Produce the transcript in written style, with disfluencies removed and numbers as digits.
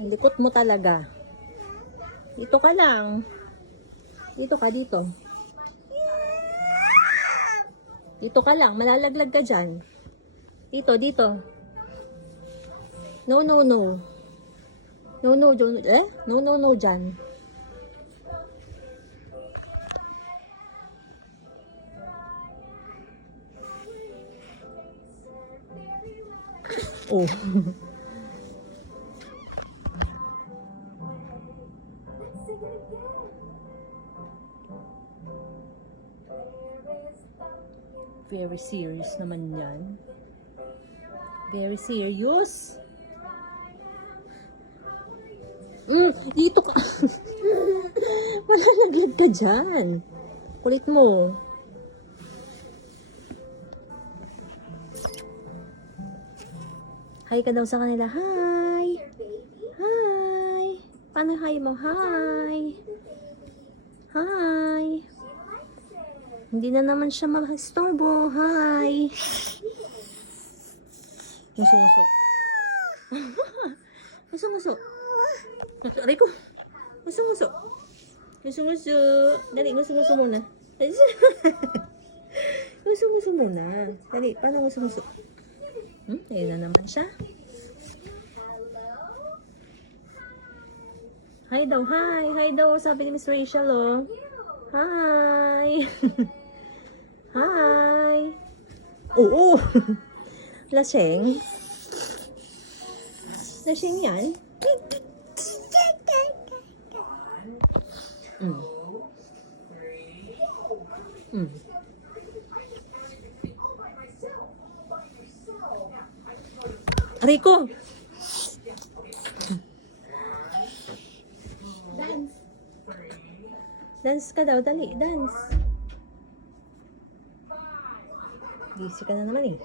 Ang likot mo talaga. Dito ka lang. Dito ka, dito. Dito ka lang. Malalaglag ka dyan. Dito, dito. No, no, no. No, no, no. No, no, no dyan. Oh. Very serious naman yan. Very serious. Dito ka. Malalaglag ka dyan. Kulit mo. Hi ka daw sa kanila. Hi. Hi. Paano hi mo? Hi. Hi. Hindi na naman siya mag-istorbo. Hi. Nguso-nguso. Nguso-nguso. Aray ko. Nguso-nguso. Nguso-nguso. Dali, nguso-nguso muna. Nguso-nguso muna. Dali, paano nguso-nguso? Ayun na naman siya. Hi daw, hi. Hi daw, sabi ni Miss Rachel, oh. Hi. Hi. Oo. Laseng. Laseng yan. Rico. Dance. Dance ka daw, dali. Dance. Busy ka na naman eh.